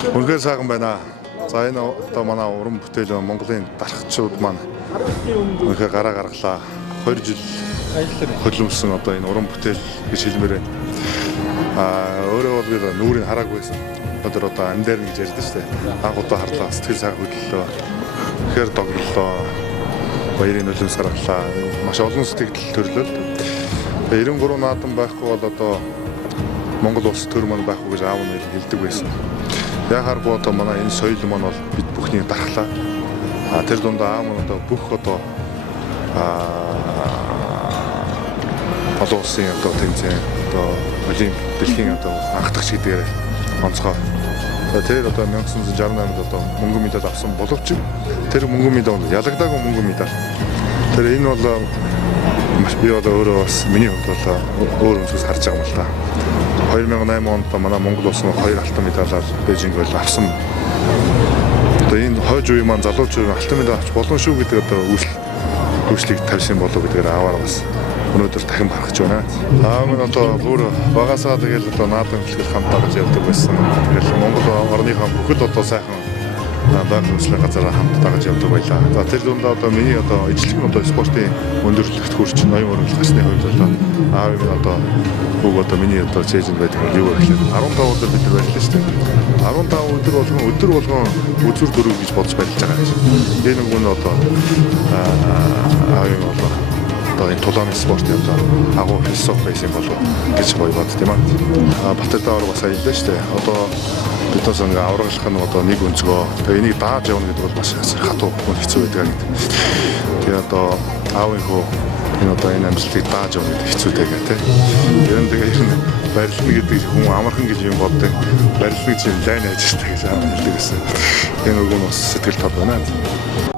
Үнэхээр сайхан байна. За энэ одоо манай уран бүтээл Монголын дарагчид маань үнэхээр гараа гаргалаа. 2 жил хөдөлмөрсөн одоо энэ уран бүтээл гэж хэлмээр байна. Өөрөө бол би нүрийг хараагүй байсан. Одоо ам дээр нь гэж ярьдаа шүү дээ. Анх удаа харлаа, сэтгэл сайхан хөдлөлөө. Тэгэхээр доглолоо. Баярын нулимс гаргалаа. Маш олон сэтгэл төрлөө. 93 наадам байхгүй бол одоо Монгол улс төр маань байхгүй гэж аав нь хэлдэг байсан. Яхааргүй одоо манай энэ соёл маань бол бид бүхнийг дархлаа. Тэр дундаа аав маань одоо бүх одоо олон улсын одоо тэмцээн одоо олимп дэлхийн одоо анхдагч гэдгээр онцгой. Тэр одоо 1968-д одоо мөнгөн медаль авсан боловч тэр мөнгөн медаль ялагдаагүй мөнгөн медаль. Тэр энэ бол маш би одоо өөрөө бас миний хувьд бол өөр өнцгөөс харж байгаа юм л да. 2008 онд манай Монгол улс нь 2 алтан медаль Бээжинг бол авсан. Одоо энэ хойж үеийн маань залуучууд алтан медаль авч болно шүү гэдэг одоо үйлчлэг тавьсан болов гэдгээр аваар бас өнөөдөр дахин барах гэж байна. Минь одоо бүр багасаа тэгэл одоо наадам хэлэх хамт байгаж явдаг байсан. Тэгэл Монгол орныхаа бүхэл одоо сайхан байгаль үүсгэх газараа хамт байгаж явдаг байлаа. За тэр дундаа одоо миний одоо ижлэг нь одоо спортын өндөрлөлт хүрч ноён уран хасны хувьд бол аав минь одоо бүгд одоо миний одоо чэйжэнд байдаг юу гэхээр 15 өдөр бид нар байлаа шүү дээ. 15 өдөр болгон үзүр дөрөв гэж болж барилж байгаа гэж. Энэ нэг нь одоо аав минь бол энэ тулааны спортын одоо агуу философи байсан болов гэж гоё бод тийм аа. Баттай бас аялдаа шүү дээ. Одоо бидээс ингээ аврагчлах нь одоо нэг өнцгөө. Тэгээ энийг дааж явна гэдэг бол бас хатуу хэцүү байдаг гэдэг. Тэгээ одоо аавын хөө энэ одоо энэ амжилтыг дааж явна гэдэг хэцүүтэй гэх тийм. Тэгээ ер нь барилна гэдэг хүн амархан гэж юм боддог. Барилна гэж лайн ажилладаг гэж аав хэлдэг гэсэн. Энэ үг нь бас сэтгэл тод байна.